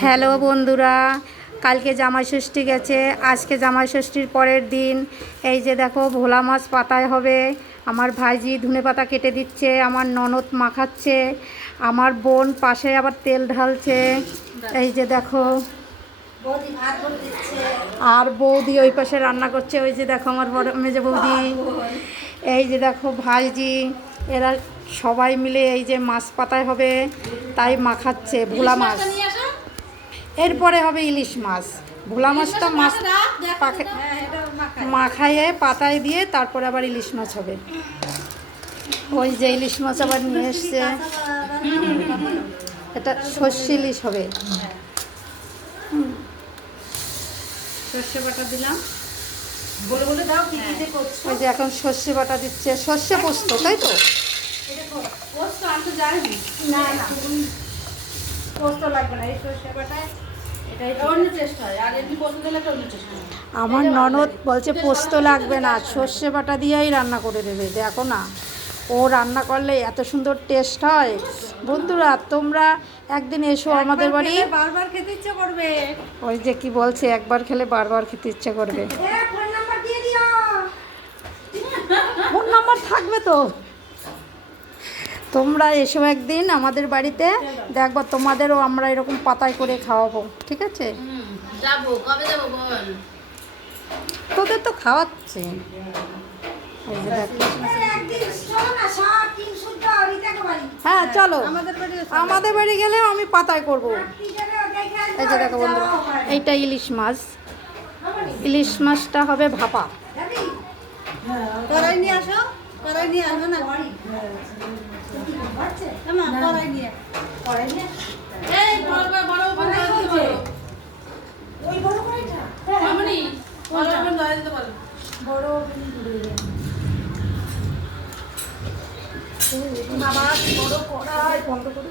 Hello বন্ধুরা, কালকে জামাই ষষ্ঠী গেছে, আজকে জামাই ষষ্ঠীর পরের দিন। এই যে দেখো ভোলা মাছ পাতায় হবে, আমার ভাইজি ধনে পাতা কেটে দিচ্ছে, আমার ননদ মাখাচ্ছে, আমার বোন পাশে আবার তেল ঢালছে। এই যে দেখো, আর বৌদি ওই পাশে রান্না করছে। ওই যে দেখো আমার বড় মেজে বৌদি, এই যে দেখো ভাইজি, এরা সবাই মিলে এই যে মাছ পাতায় হবে তাই মাখাচ্ছে ভোলা মাছ। এরপরে হবে ইলিশ মাছ। ভোলা মাছটা মাখাইয়ে পাতায় দিয়ে তারপরে আবার ইলিশ মাছ হবে। ওই যে ইলিশ মাছ আবার নিয়ে এসছে, এটা সর্ষে ইলিশ হবে। সর্ষে বাটা দিলাম, বলে বলে দাও কি কি করছো। ওই যে এখন সর্ষে বাটা দিচ্ছে, সর্ষে পোস্ত, তাই তো? পোস্ত আমি তো জানি না, না পোস্ত লাগবে না, এই সর্ষে বাটায় আমার ননদ বলছে পোস্ত লাগবে না, সর্ষে বাটা দিয়েই রান্না করে দেবে। দেখো না, ও রান্না করলে এত সুন্দর টেস্ট হয়। বন্ধুরা তোমরা একদিন এসো আমাদের বাড়ি, বারবার খেতে ইচ্ছে করবে। ওই যে কি বলছে, একবার খেলে বারবার খেতে ইচ্ছে করবে। ফোন নাম্বার থাকবে তো। তোমরা এসো একদিন আমাদের বাড়িতে, দেখবো তোমাদেরও আমরা এরকম পাতায় করে খাওয়াবো, ঠিক আছে? যাবো, কবে যাবো বল? তোদের তো খাওয়াচ্ছে। হ্যাঁ চলো, আমাদের বাড়ি গেলেও আমি পাতায় করব। এই যে দেখো বন্ধুরা, এইটা ইলিশ মাছ, ইলিশ মাছটা হবে ভাপা। কড়াই নিয়ে আসো, কড়াই নিয়ে আসো না। কড়াই নিয়ে, এই বড় বড় বড় ওই বড় কড়াইটা মামনি বড় ওভেন ধরে দিতে বলো, বড় ওভেন ধরে দেন বাবা, বড় কড়াই বন্ধ করে।